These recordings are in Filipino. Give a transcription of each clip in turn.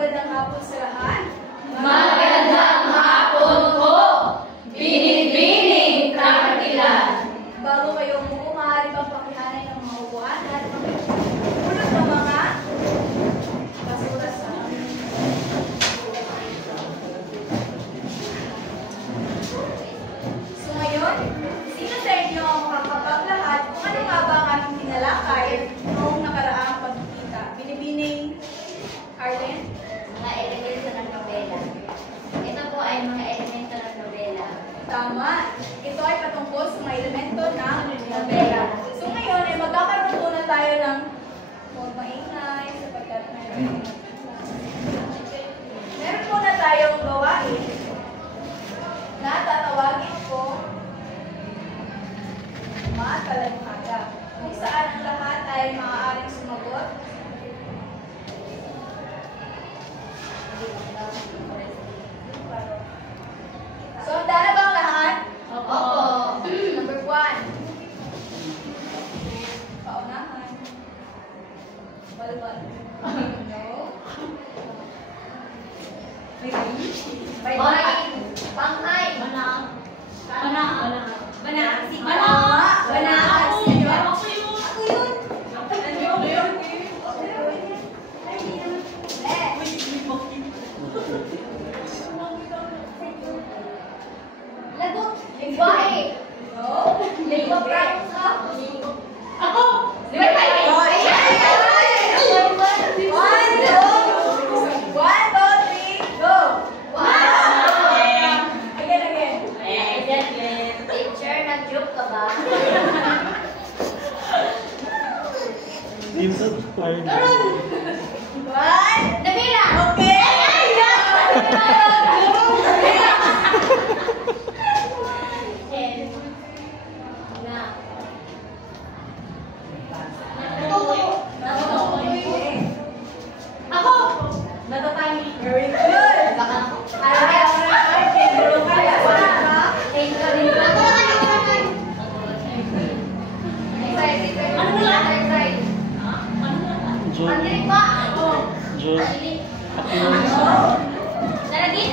magandang hapon sa lahat. Magandang hapon po, binibining kapatilan. Bago kayo umupo, maaari bang pakihanay ng mga upuan at ulog ng mga basura sa So ngayon, sino sa inyo ang makakapaglahad kung ano nga ba ang aming tinalakay noong nakaraang pagkikita? Binibining Arlen? Mga elemento ng nobela. Ito po ay mga elemento ng nobela. Tama. Ito ay patungkol sa mga elemento ng nobela. So ngayon ay magkakaroon muna tayo ng huwag maingay sapagkat meron muna tayong gawain na tatawagin ko mga talanghada. Kung saan ang lahat ay maaaring sumagot. So, handa na ba ang lahat? Opo. Number 1. Paunahan. Balbal. No. Banghay. Banghay. Banang. Banang. Banang. Banang. Ako yun. Lagot. Lingwahe. No. Lingwa prime ka. Ako. Teacher, nag-joke ka ba? Nabila! Ako! Natatangin. Very good. Andrik pa! Diyos. Nalagit?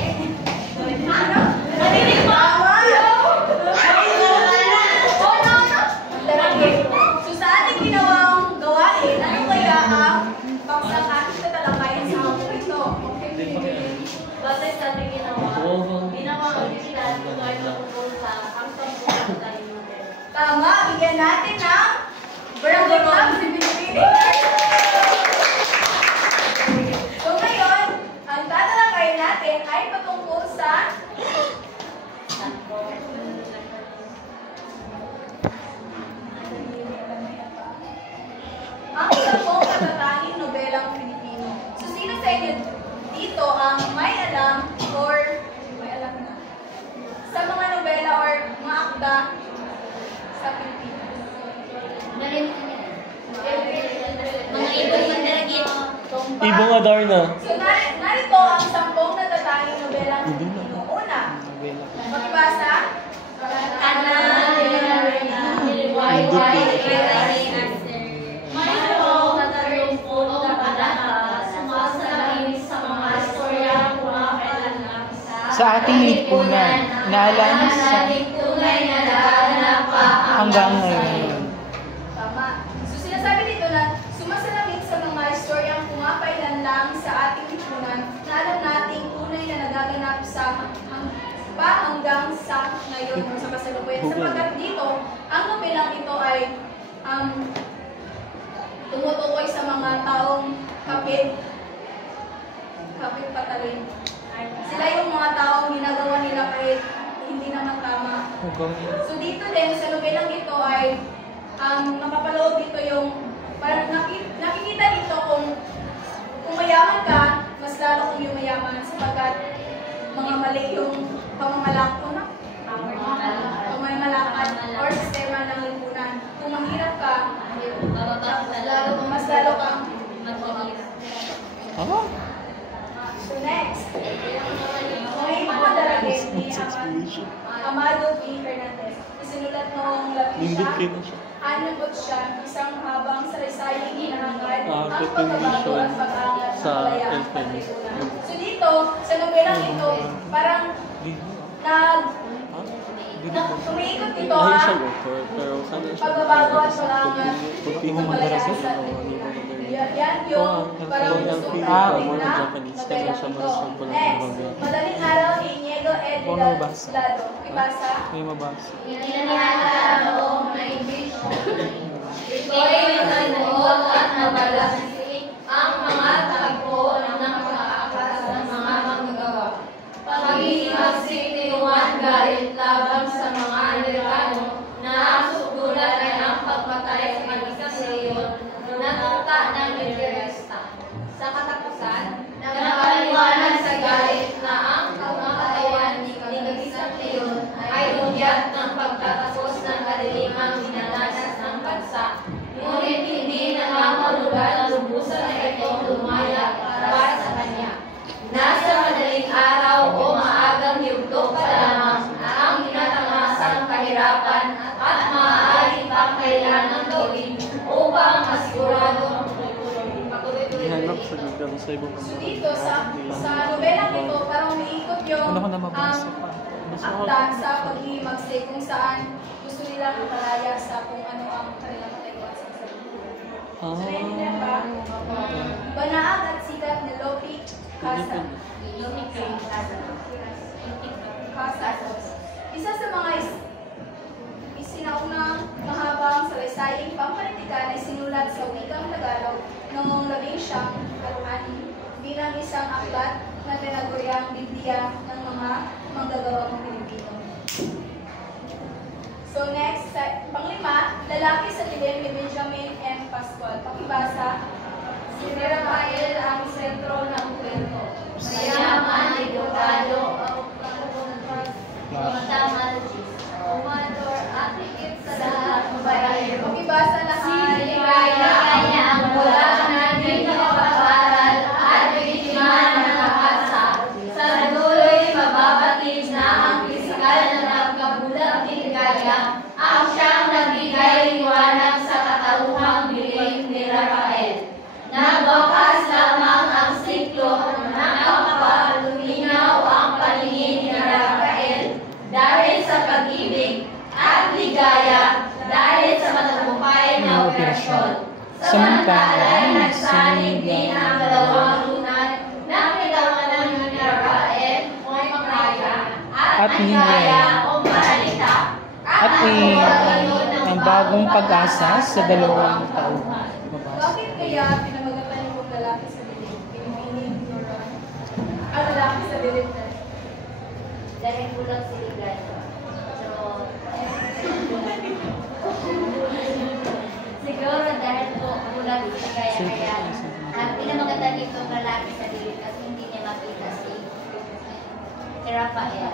Narinig ba? So sa ating ginawang gawain, ano kaya ang paksang ating tatalakayin sa hapon ito? Base sa ating ginawa ang bisilan kung ay matungkol sa ang pagpupunta tayo natin. Tama, bigyan natin ng barangay club si Binibini. So ngayon, ang tatalakayin natin ay patungkol sa ang sampung katatanging nobelang Pilipino. So sino sa inyo dito ang may alam or may alam na sa mga nobela or mga akda sa Pilipinas? Mga ibon mandaragit. Ibong Adarna. So narito ang sampung natatanging nobelang Pilipino. Una, makibasa? Sa ating lipunan, naalam sa hanggang ngayon. Tama. So sinasabi dito na sumasalamin sa mga istoryang pumapailan lang sa ating lipunan na alam nating tunay na nagaganap sa hanggang sa ngayon o sa kasalukuyan. Sapagkat dito, ang nobelang ito ay tumutukoy sa mga taong kapit patalin. Sila yung mga taong ginagawa nila kahit hindi naman tama. So dito din, sa nobelang ito ay nakapaloob dito yung parang nakikita dito kung mayaman ka, mas lalo kung yung mayaman sapagkat mga mali yung pamamalakad or sistema ng lipunan. Kung mahirap ka, mas lalo kang maghihirap. So next, may mga daragin ni Amado V. Fernandez. Isinulat noong labing siya, anong siya, isang habang salaysayang hinahangad ang pagbabago at pag-angat Sa palaya. LPM. So dito, sa nobelang ito, parang umiikot dito Ay, ha, siya author, pero sana siya. pagbabago at palangan Pagpili ng mo palaya sa sa Pilipino. yan yung parang gusto More natin na na Japanese, kaya siya nobelang ito. mas Next, madaling araw ni Inigo Ed Lado. May basa? May mabasa. Hindi na noong may bisyo. Ito'y nanuot at nabalansi ang mga tagpo ng nakaakas ng mga manggagawa. Pag-iimagsik ni Juan galit laban sa mga Amerikano na ang sugulan ay ang pagpatay sa mag-isang leyon na tuta ng Midwesta. Sa katapusan, nakaliwanag sa galit na ang katawan ni mag-isang leyon ay ugyat ng pagtatapos ng kadilimang dinadanas ng bansa. Ngunit hindi nangangahulugan lubusan na itong lumaya para sa kanya. Nasa madaling araw o maagang yugto pa lamang ang tinatangasang kahirapan at maaari pang kailangan gawin upang masigurado Hanap sa lugar sa ibang So dito, sa nobelang ito, parang umiikot yung Ano ko na mabasa pa? akda sa pag-iimagsik kung saan gusto nilang ipalaya sa kung ano ang kanilang katayuasan sa buhay. So naiintindihan ba? Banaag at sikat ni Lopi Casa. Casasos. Isa sa mga isinaunang mahabang salaysaying pampolitika ay sinulat sa wikang Tagalog noong 19 bilang isang aklat na tinaguriang Biblia ng mga manggagawang Pilipino. So next, panglima, lalaki sa dilim ni Benjamin M. Pascual. Pakibasa, si Rafael ang sentro ng kwento. mayaman, edukado, matamalogis, umador, at higit sa lahat mabayaran. Pakibasa na Si Ligaya kanya ang mula na di nakapag-aral at biktima ng nakasa. Sa duloy, mababatid na ang pisikal na nagkabulag ni Ligaya ang siyang nagbigay liwanag sa katauhang biling ni Rafael. Nagwakas lamang ang siklo na nakapaluminaw ang paningin ni Rafael dahil sa pag-ibig at ligaya dahil sa matagumpay na operasyon. Samantala, nagsalig din ang dalawang lunay na kailangan ni Rafael o makaya at ligaya o malita At ang bagong pag-asa sa dalawang taon. Mabasa. bakit kaya pinamagatan yung lalaki sa dilim? Pinipinin or lalaki sa dilim na? dahil kulang si Ligaya. So, siguro dahil po kulang si Ligaya kaya ang pinamagatan nito lalaki sa dilim kasi hindi niya makita si Rafael.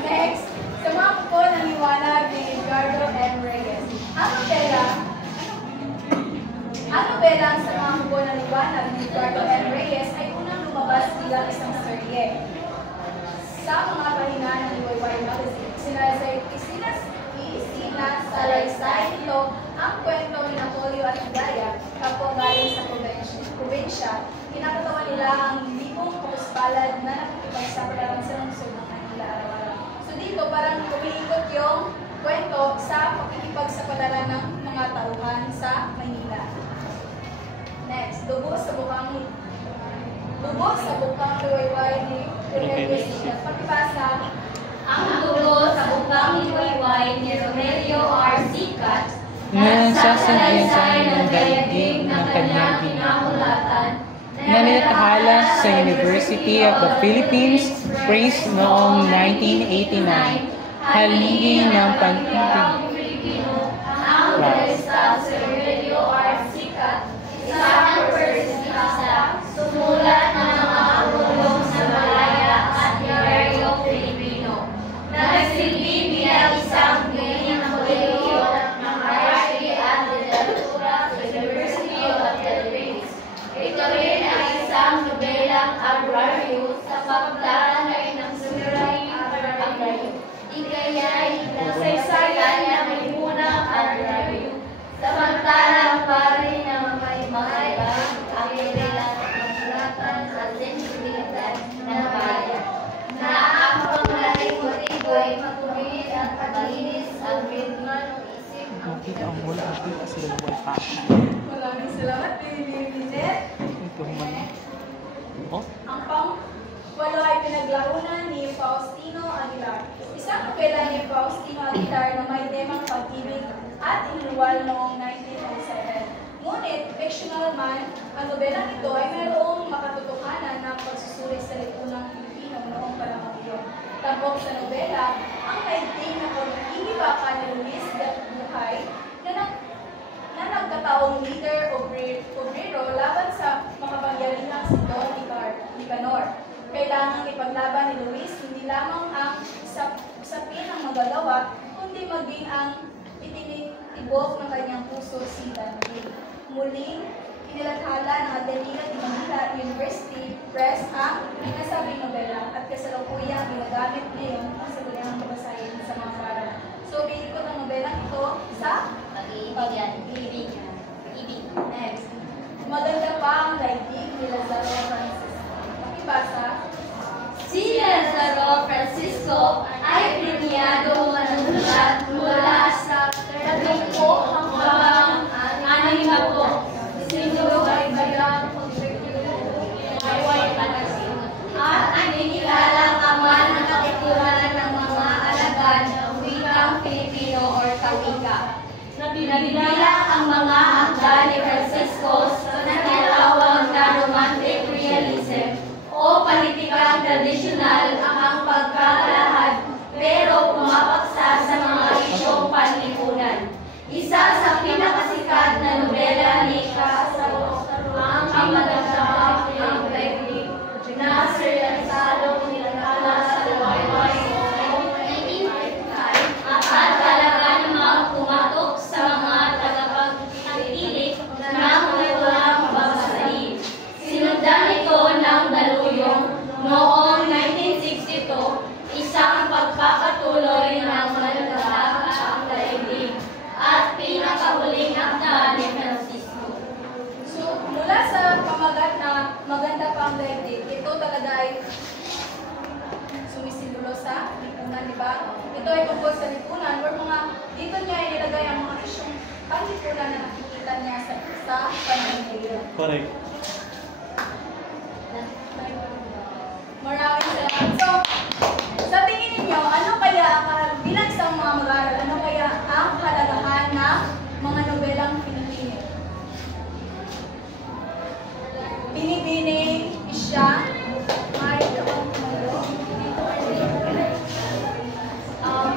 Next, sa mga kuko ng liwanag ni Edgardo M. Reyes. Ang nobela sa mga kuko ng liwanag ni Edgardo M. Reyes ay unang lumabas bilang isang serye. Sa mga pahina ng UYY Magazine, isinasalaysay nito ang kwento ni Napoleon at Hidaya kapwa galing sa probinsya. Kinakatawa nila ang libong kapuspalad na nakikipagsapalaran sa lungsod ng Manila araw-araw. So dito, parang umiikot yung kwento sa pakikipagsapalaran ng mga tauhan sa Manila. Next, dugo sa bukang luwayway ni Rogelio Sikat. Pakibasa, Ang dugo sa bukang liwayway ni Rogelio R. Sikat na nagsasalaysay ng daigdig ng kanyang pinahulatan na nilathala sa University of the Philippines Press noong 1989. Haligi ng pag-ibig. Pilipino ang realista si Rogelio R. Sikat, isang personista, sumulat ng mga ulong sa Malaya at Diaryo Pilipino. Nagsilbi bilang isang gawin ng kolehiyo ng arati at literatura sa University of the Philippines. Ito rin ay isang nobelang agraryo sa paglalagay ng sumiraing agraryo. Ikaya'y nasaysayan ng lipunang agraryo. Samantala Ang wala at dito sila ng wifi. Maraming salamat, Lizette. Ito man. Oh? Ang pang-walo ay pinaglarunan ni Faustino Aguilar. Isang nobela ni Faustino Aguilar na may temang pag-ibig at iniluwal noong 1907. Ngunit, fictional man, ang nobelang ito ay mayroong makatotohanan ng pagsusuri sa lipunang Pilipino noong panahon iyon. Tampok sa nobela, ang kaigting na pag-ihibakan ni Luis Buhay na nagkataong leader obrero laban sa makapangyarihang si Don Nicanor. Kailangang ipaglaban ni Luis hindi lamang ang usapin ng magagawa, kundi maging ang itinitibok ng kanyang puso si Dante. Muling, inilathala ng Ateneo de Manila University Press ang nasabing nobela at kasalukuyang ginagamit ngayon sa kanyang babasahin sa mga paaralan. So, binikot ang nobela ito sa Pag-ibig. Next. Maganda pa ang daigdig ni Lazaro Francisco. Pakibasa. Si Lazaro Francisco ay premiado manunulat mula sa 30 hanggang 60. Sinuro ay bayang at naninilalang ama ng katikuran ng mga alagad ng wikang Pilipino or kawika. Nabibilang ang mga akda ni Francisco sa tinatawag na romantic realism o politikang tradisyonal ang pagkakalahad pero pumapaksa sa mga isyong panlipunan. Isa sa pinakasikat na nobela ni Casaro ang Kamadagdag ng Daigdig na seryosadong nilatala sa luwayway at talagang mga pumatok sa mga tagapagtangkilik ng walang babasahin. Sinundan ito ng daluyong noong 1962, isang pagpapatuloy ng malalagak ang daigdig at pinakahuling akda ni Francisco. So, mula sa pamagat na maganda pa ang daigdig, ito talaga ay sumisimbolo sa lipunan, di ba? Ito ay tungkol sa lipunan or mga, dito niya inilagay ang mga isyong panlipunan na nakikita niya sa panahon ngayon. Correct. Maraming salamat. So, sa tingin ninyo, ano kaya bilang isang mga mag-aaral, ano kaya ang kahalagahan ng mga nobelang Pilipino? Binibining, isya, ay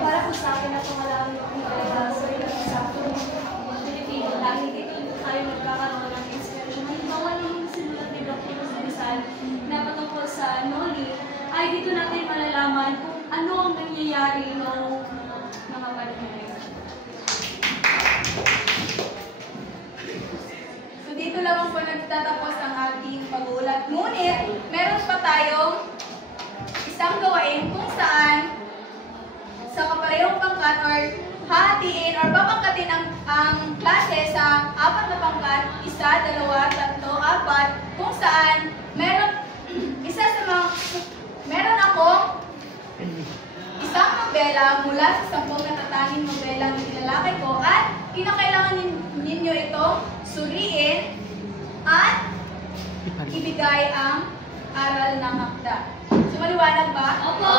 Para po sa akin na pangalawin yung sa Pilipino, dahil dito tayo magkakaroon ng inspiration. Halimbawa nung sinulat ni Dr. Rizal na patungkol sa Noli, ay dito natin malalaman kung ano ang nangyayari noong mga panahon na yun. So dito lamang po nagtatapos ang ating pag-uulat. Ngunit, meron pa tayong isang gawain kung saan sa kaparehong pangkat or hahatiin or papangkatin ang klase sa 4 na pangkat, 1, 2, 3, 4, kung saan meron akong isang nobela mula sa 10 natatanging nobela na nilalakay ko at kinakailangan ninyo itong suriin at ibigay ang aral ng akda. So, maliwanag ba? Opo!